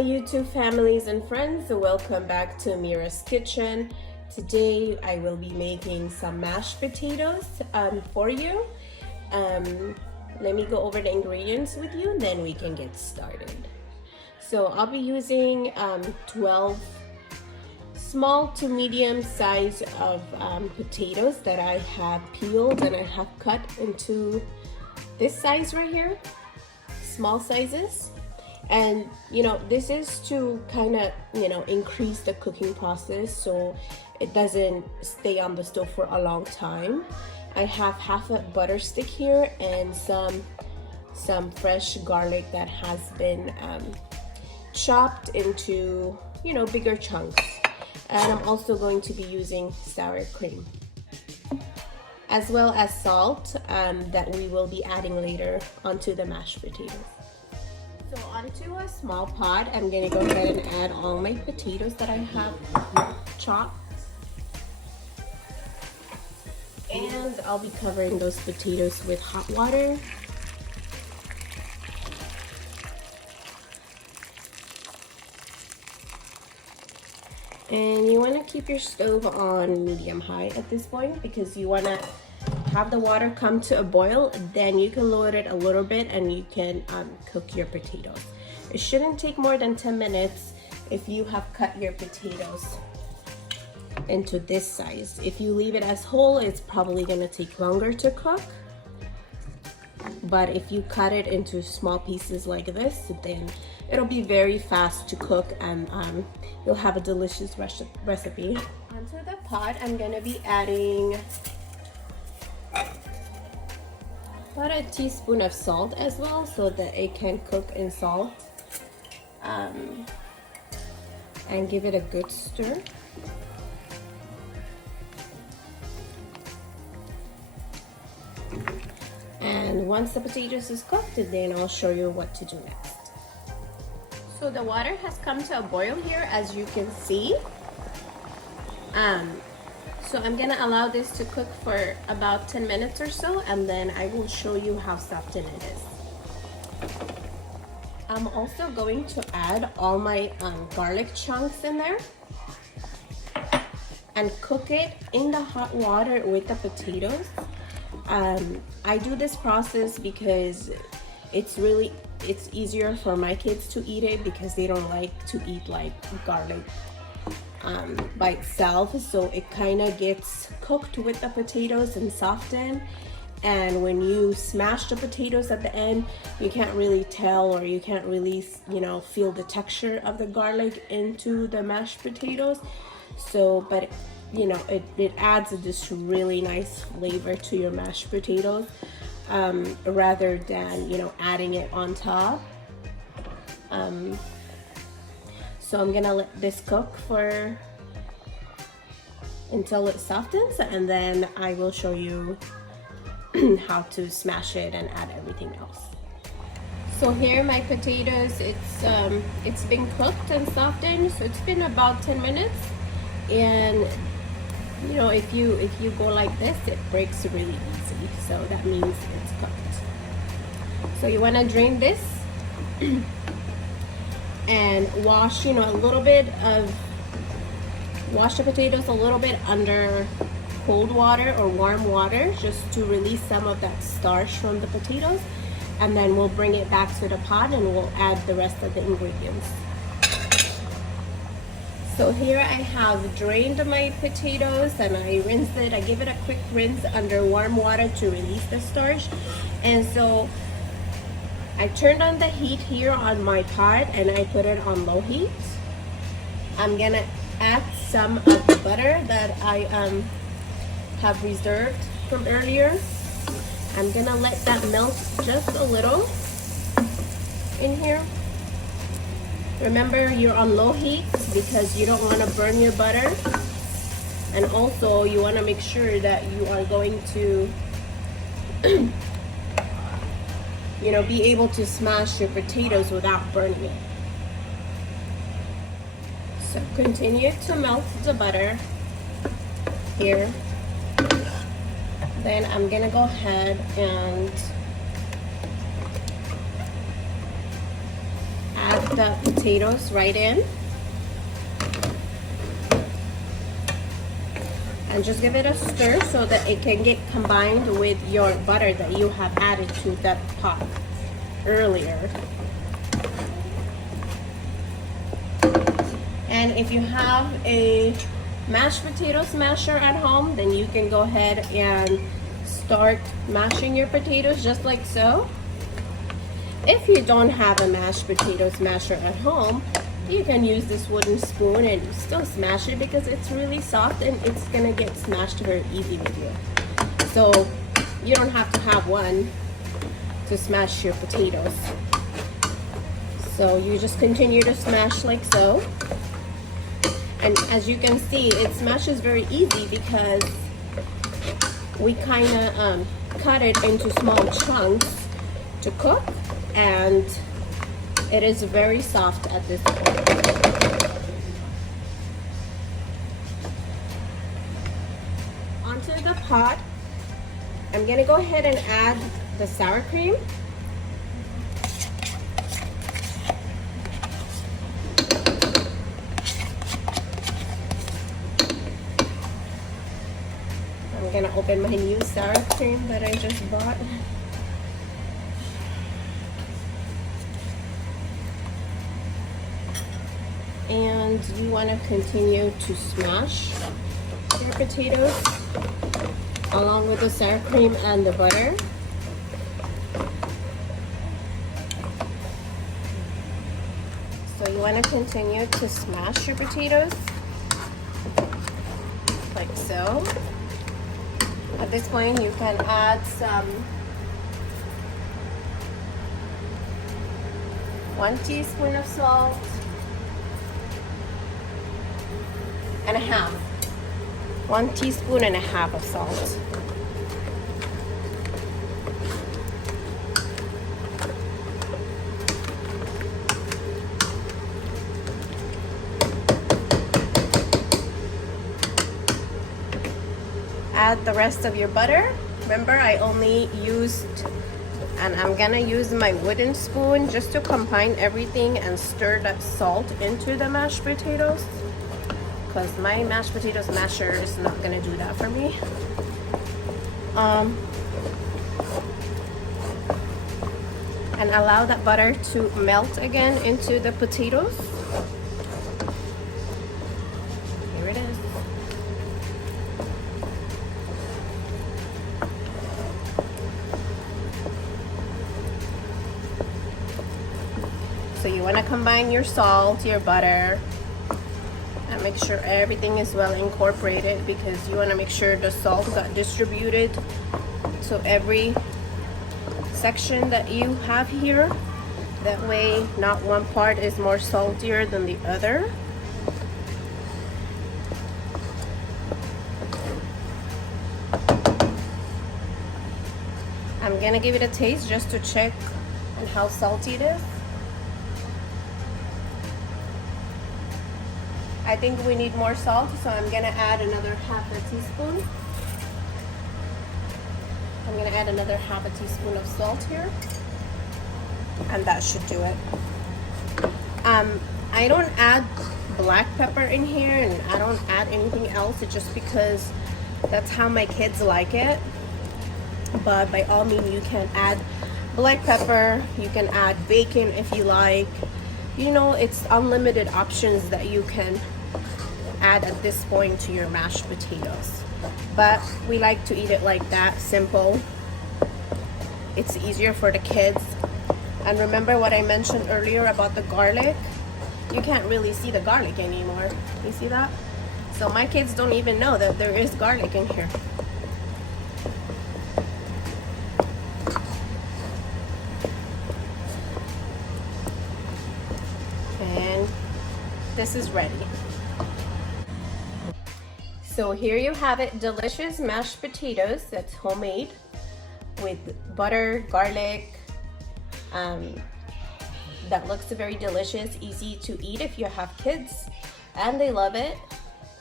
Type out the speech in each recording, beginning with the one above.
my YouTube families and friends, welcome back to Mira's kitchen. Today I will be making some mashed potatoes for you. Let me go over the ingredients with you, then we can get started. So I'll be using 12 small to medium size of potatoes that I have peeled and I have cut into this size right here, small sizes. And this is to kind of increase the cooking process so it doesn't stay on the stove for a long time. I have half a butter stick here and some fresh garlic that has been chopped into bigger chunks. And I'm also going to be using sour cream, as well as salt that we will be adding later onto the mashed potatoes. So onto a small pot, I'm gonna go ahead and add all my potatoes that I have chopped. And I'll be covering those potatoes with hot water. And you wanna keep your stove on medium-high at this point because you wanna have the water come to a boil, then you can lower it a little bit and you can cook your potatoes. It shouldn't take more than 10 minutes if you have cut your potatoes into this size. If you leave it as whole, it's probably gonna take longer to cook. But if you cut it into small pieces like this, then it'll be very fast to cook and you'll have a delicious recipe. Onto the pot, I'm gonna be adding about a teaspoon of salt as well so that it can cook in salt, and give it a good stir. And once the potatoes is cooked, then I'll show you what to do next. So the water has come to a boil here, as you can see. So I'm gonna allow this to cook for about 10 minutes or so, and then I will show you how softened it is. I'm also going to add all my garlic chunks in there and cook it in the hot water with the potatoes. I do this process because it's easier for my kids to eat it because they don't like to eat like garlic by itself, so it kind of gets cooked with the potatoes and softened. And when you smash the potatoes at the end, you can't really tell, or you can't really feel the texture of the garlic into the mashed potatoes. So but it adds this really nice flavor to your mashed potatoes, rather than adding it on top. So I'm gonna let this cook until it softens, and then I will show you how to smash it and add everything else. So here my potatoes, it's been cooked and softened, so it's been about 10 minutes. And if you go like this, it breaks really easy, so that means it's cooked. So you want to drain this and wash wash the potatoes a little bit under cold water or warm water, just to release some of that starch from the potatoes, and then we'll bring it back to the pot and we'll add the rest of the ingredients. So here I have drained my potatoes and I rinsed it. I give it a quick rinse under warm water to release the starch. And so I turned on the heat here on my pot and I put it on low heat. I'm gonna add some of the butter that I have reserved from earlier. I'm gonna let that melt just a little in here. Remember, you're on low heat because you don't want to burn your butter, and also you want to make sure that you are going to be able to smash your potatoes without burning it. So continue to melt the butter here. Then I'm gonna go ahead and add the potatoes right in. And just give it a stir so that it can get combined with your butter that you have added to that pot earlier. And if you have a mashed potato smasher at home, then you can go ahead and start mashing your potatoes just like so. If you don't have a mashed potato smasher at home, you can use this wooden spoon and still smash it because it's really soft and it's gonna get smashed very easy with you. So you don't have to have one to smash your potatoes. So you just continue to smash like so. And as you can see, it smashes very easy because we kind of cut it into small chunks to cook, and it is very soft at this point. Onto the pot, I'm gonna go ahead and add the sour cream. I'm gonna open my new sour cream that I just bought. And you want to continue to smash your potatoes along with the sour cream and the butter. So you want to continue to smash your potatoes like so. At this point you can add some 1 teaspoon of salt and a half. 1 teaspoon and a half of salt. Add the rest of your butter. Remember, I only used, and I'm gonna use my wooden spoon just to combine everything and stir that salt into the mashed potatoes, because my mashed potatoes masher is not gonna do that for me. And allow that butter to melt again into the potatoes. Here it is. So you want to combine your salt, your butter, and make sure everything is well incorporated, because you want to make sure the salt got distributed to every section that you have here. That way not one part is more saltier than the other. I'm gonna give it a taste just to check on how salty it is. I think we need more salt, so I'm gonna add another half a teaspoon. I'm gonna add another half a teaspoon of salt here, and that should do it. I don't add black pepper in here, and I don't add anything else. It's just because that's how my kids like it. But by all means, you can add black pepper, you can add bacon if you like. You know, it's unlimited options that you can add at this point to your mashed potatoes. But we like to eat it like that, simple. It's easier for the kids. And remember what I mentioned earlier about the garlic? You can't really see the garlic anymore. You see that? So my kids don't even know that there is garlic in here. And this is ready. So here you have it, delicious mashed potatoes that's homemade with butter, garlic. That looks very delicious, easy to eat if you have kids and they love it.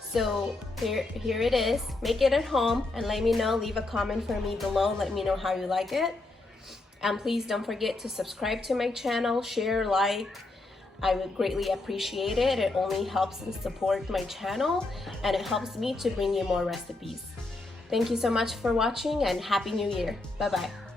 So here it is. Make it at home and let me know. Leave a comment for me below. Let me know how you like it. And please don't forget to subscribe to my channel, share, like, I would greatly appreciate it. It only helps and support my channel, and it helps me to bring you more recipes. Thank you so much for watching, and Happy New Year. Bye-bye.